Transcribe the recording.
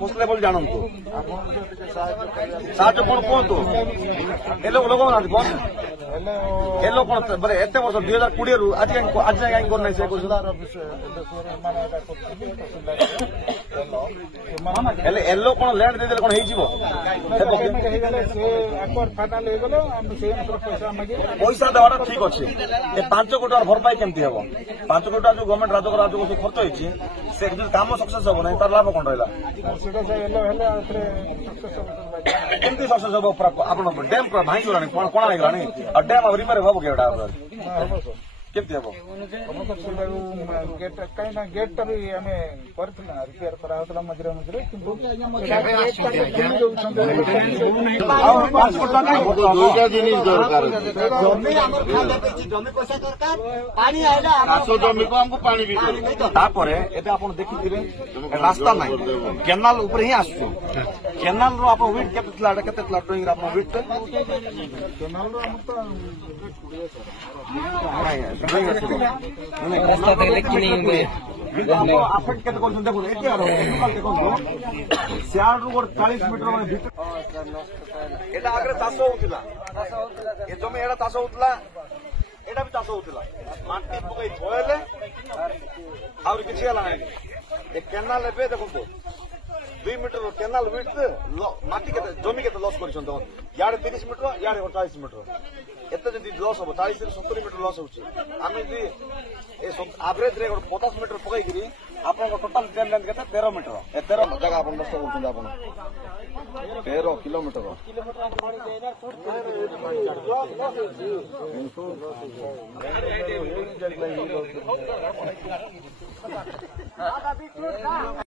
post level जानतु साहय कौन कहतु ए लोक लोक ए लोक कौन बोले एत वर्ष 2020 आज कहीं करना से एलो कौन लैंड दे कौन पैसा देवा ठीक अच्छे 5 कोटी भरपाई केमती हम 5 कोटी जो गवर्नमेंट राजस्व खर्च होती से काम सक्सेस हम ना तार लाभ कौन रहा केमती सक्सेस हम आप डैम भांगी गलानी कणा होगलानी और डैम रिपेयर हम कि केमती हम गेट भी आम कर रिपेयर करा मझे मझे देखिए रास्ता ना केनाल ऊपर ही आस केनाल विथ के विथ रास्ता आफेक्ट केते देखो सियाड़ रू 40 मीटर माने एटा आगे चाष होउतिला ए जमी एटा चाष होउतिला एटा भी चाष होउतिला माटी पकई थोएले आउर किछि हला नै ए केनाल एबे देखो 2 मीटर केनाल विड्थ माटी के जमी के लॉस करछन देखो याडे 30 मीटर याडे 40 मीटर एते जदी लॉस हो 40 से 70 मीटर लॉस होछि आमे जदी ए एवरेज रे 50 मीटर पकई गिरी आपन टोटल ट्रेन लेंथ केते 13 मीटर ए 13 जगह आपन नष्ट करछन आपन 13 किलोमीटर